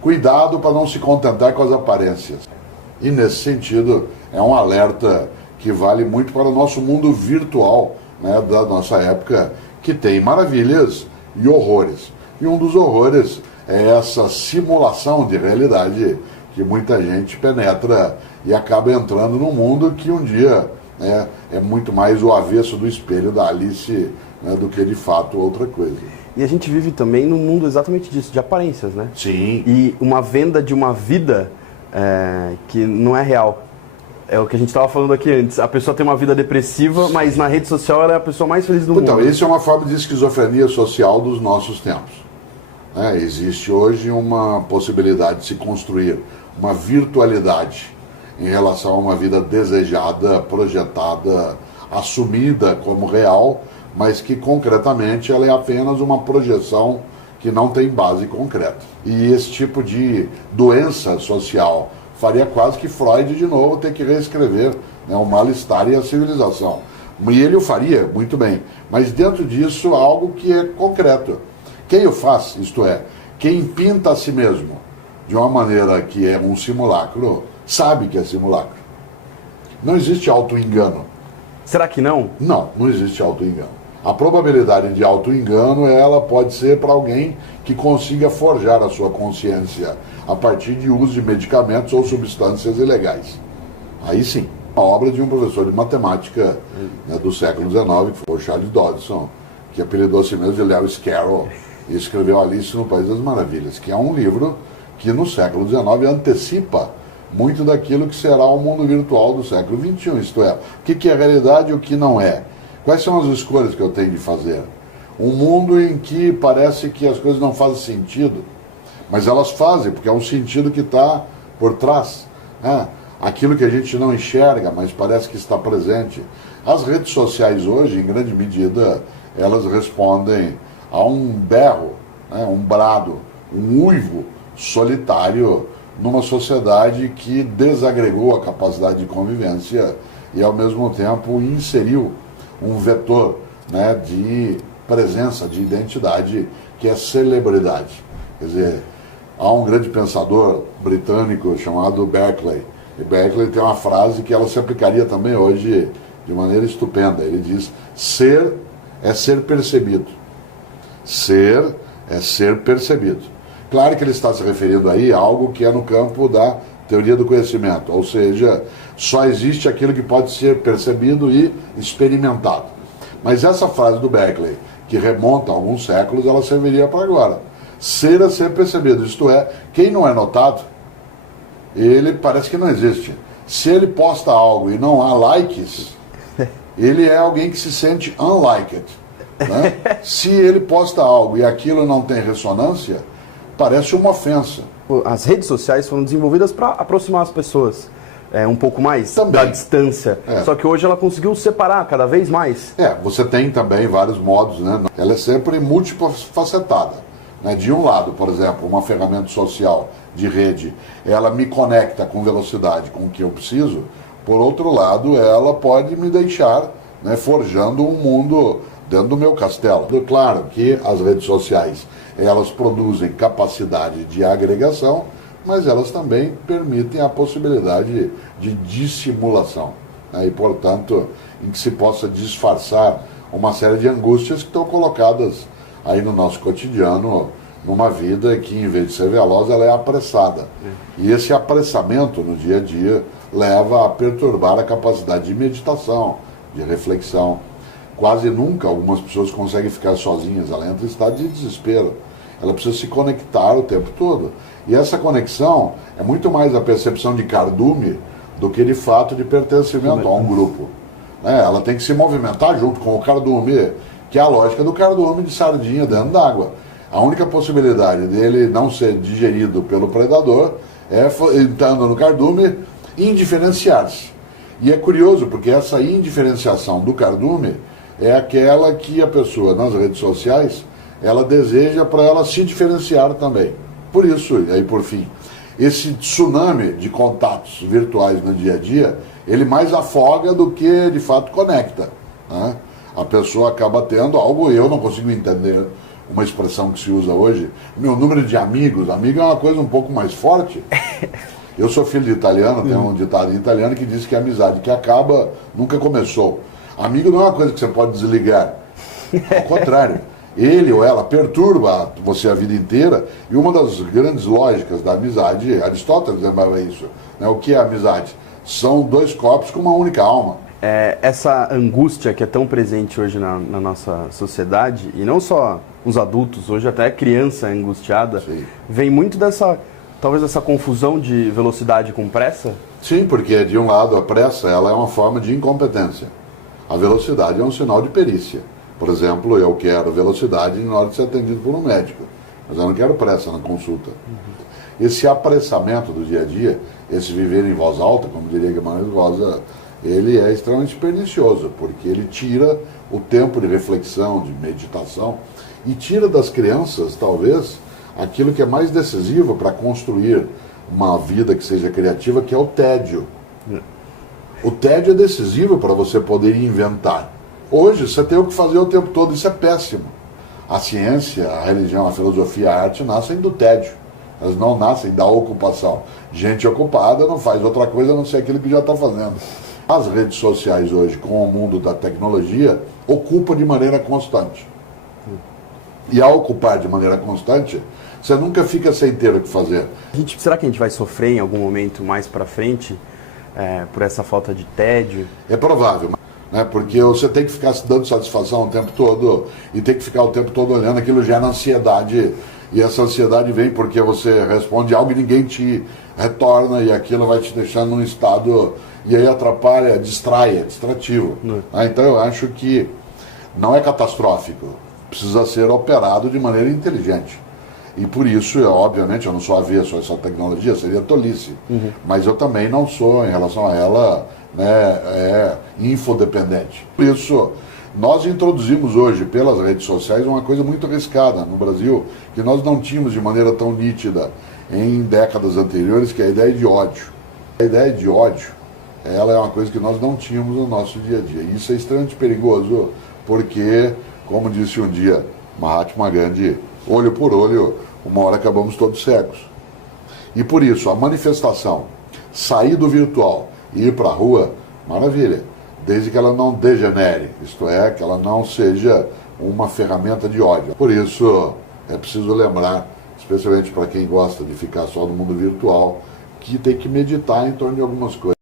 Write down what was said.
cuidado para não se contentar com as aparências. E nesse sentido, é um alerta que vale muito para o nosso mundo virtual, né, da nossa época, que tem maravilhas e horrores. E um dos horrores é essa simulação de realidade que muita gente penetra e acaba entrando num mundo que um dia, né, é muito mais o avesso do espelho da Alice, né, do que de fato outra coisa. E a gente vive também num mundo exatamente disso, de aparências, né? Sim. E uma venda de uma vida que não é real. É o que a gente estava falando aqui antes. A pessoa tem uma vida depressiva, mas na rede social ela é a pessoa mais feliz do mundo. Então, isso é uma forma de esquizofrenia social dos nossos tempos. Existe hoje uma possibilidade de se construir uma virtualidade em relação a uma vida desejada, projetada, assumida como real, mas que concretamente ela é apenas uma projeção que não tem base concreta. E esse tipo de doença social faria quase que Freud de novo ter que reescrever, né, o mal-estar e a civilização. E ele o faria muito bem, mas dentro disso algo que é concreto. Quem o faz, isto é, quem pinta a si mesmo de uma maneira que é um simulacro, sabe que é simulacro. Não existe auto-engano. Será que não? Não existe auto-engano. A probabilidade de auto-engano, ela pode ser para alguém que consiga forjar a sua consciência a partir de uso de medicamentos ou substâncias ilegais. Aí sim. Uma obra de um professor de matemática, né, do século XIX, que foi o Charles Dodson, que apelidou a si mesmo de Lewis Carroll, e escreveu Alice no País das Maravilhas, que é um livro que no século XIX antecipa muito daquilo que será o mundo virtual do século XXI, isto é, o que é realidade e o que não é. Quais são as escolhas que eu tenho de fazer? Um mundo em que parece que as coisas não fazem sentido, mas elas fazem, porque é um sentido que está por trás, né? Aquilo que a gente não enxerga, mas parece que está presente. As redes sociais hoje, em grande medida, elas respondem a um berro, né? Um brado, um uivo solitário numa sociedade que desagregou a capacidade de convivência e, ao mesmo tempo, inseriu um vetor, né, de presença, de identidade, que é celebridade. Quer dizer, há um grande pensador britânico chamado Berkeley, e Berkeley tem uma frase que ela se aplicaria também hoje de maneira estupenda. Ele diz: ser é ser percebido. Ser é ser percebido. Claro que ele está se referindo aí a algo que é no campo da teoria do conhecimento, ou seja, só existe aquilo que pode ser percebido e experimentado. Mas essa frase do Berkeley, que remonta a alguns séculos, ela serviria para agora. Ser é ser percebido, isto é, quem não é notado, ele parece que não existe. Se ele posta algo e não há likes, ele é alguém que se sente unliked, né? Se ele posta algo e aquilo não tem ressonância, parece uma ofensa. As redes sociais foram desenvolvidas para aproximar as pessoas um pouco mais também da distância. Só que hoje ela conseguiu separar cada vez mais. Você tem também vários modos, né? Ela é sempre multifacetada, né? De um lado, por exemplo, uma ferramenta social de rede, ela me conecta com velocidade com o que eu preciso. Por outro lado, ela pode me deixar, né, forjando um mundo dentro do meu castelo. Claro que as redes sociais, elas produzem capacidade de agregação, mas elas também permitem a possibilidade de dissimulação, né? E, portanto, em que se possa disfarçar uma série de angústias que estão colocadas aí no nosso cotidiano, numa vida que, em vez de ser veloz, ela é apressada. E esse apressamento no dia a dia leva a perturbar a capacidade de meditação, de reflexão. Quase nunca algumas pessoas conseguem ficar sozinhas, ela entra em estado de desespero. Ela precisa se conectar o tempo todo. E essa conexão é muito mais a percepção de cardume do que de fato de pertencimento a um grupo. Ela tem que se movimentar junto com o cardume, que é a lógica do cardume de sardinha dentro d'água. A única possibilidade dele não ser digerido pelo predador é, entrando no cardume, indiferenciar-se. E é curioso, porque essa indiferenciação do cardume é aquela que a pessoa, nas redes sociais, ela deseja para ela se diferenciar também. Por isso, e aí por fim, esse tsunami de contatos virtuais no dia a dia, ele mais afoga do que de fato conecta, né? A pessoa acaba tendo algo, eu não consigo entender uma expressão que se usa hoje, meu número de amigos, amigo é uma coisa um pouco mais forte. Eu sou filho de italiano, tem um ditado em italiano que diz que a amizade que acaba nunca começou. Amigo não é uma coisa que você pode desligar. Ao contrário, ele ou ela perturba você a vida inteira, e uma das grandes lógicas da amizade, Aristóteles lembrava isso, né? O que é amizade? São dois corpos com uma única alma. Essa angústia que é tão presente hoje na nossa sociedade, e não só os adultos, hoje até a criança angustiada, Sim. vem muito talvez dessa confusão de velocidade com pressa? Sim, porque de um lado a pressa ela é uma forma de incompetência. A velocidade é um sinal de perícia. Por exemplo, eu quero velocidade na hora de ser atendido por um médico, mas eu não quero pressa na consulta. Esse apressamento do dia a dia, esse viver em voz alta, como diria Guimarães Rosa, ele é extremamente pernicioso, porque ele tira o tempo de reflexão, de meditação, e tira das crianças, talvez, aquilo que é mais decisivo para construir uma vida que seja criativa, que é o tédio. O tédio é decisivo para você poder inventar. Hoje, você tem o que fazer o tempo todo, isso é péssimo. A ciência, a religião, a filosofia, a arte nascem do tédio. Elas não nascem da ocupação. Gente ocupada não faz outra coisa a não ser aquilo que já está fazendo. As redes sociais hoje, com o mundo da tecnologia, ocupam de maneira constante. E ao ocupar de maneira constante, você nunca fica sem ter o que fazer. Será que a gente vai sofrer em algum momento mais para frente por essa falta de tédio? É provável, né? Porque você tem que ficar se dando satisfação o tempo todo e tem que ficar o tempo todo olhando, aquilo gera ansiedade. E essa ansiedade vem porque você responde algo e ninguém te retorna, e aquilo vai te deixando num estado, e aí atrapalha, distrai, é distrativo. Então eu acho que não é catastrófico, precisa ser operado de maneira inteligente. E por isso, obviamente, eu não sou avesso a essa tecnologia, seria tolice. Mas eu também não sou, em relação a ela, né, infodependente. Por isso, nós introduzimos hoje, pelas redes sociais, uma coisa muito arriscada no Brasil, que nós não tínhamos de maneira tão nítida em décadas anteriores, que é a ideia de ódio. A ideia de ódio, ela é uma coisa que nós não tínhamos no nosso dia a dia. E isso é extremamente perigoso, porque, como disse um dia Mahatma Gandhi, olho por olho, uma hora acabamos todos cegos. E por isso, a manifestação, sair do virtual e ir para a rua, maravilha, desde que ela não degenere, isto é, que ela não seja uma ferramenta de ódio. Por isso, é preciso lembrar, especialmente para quem gosta de ficar só no mundo virtual, que tem que meditar em torno de algumas coisas.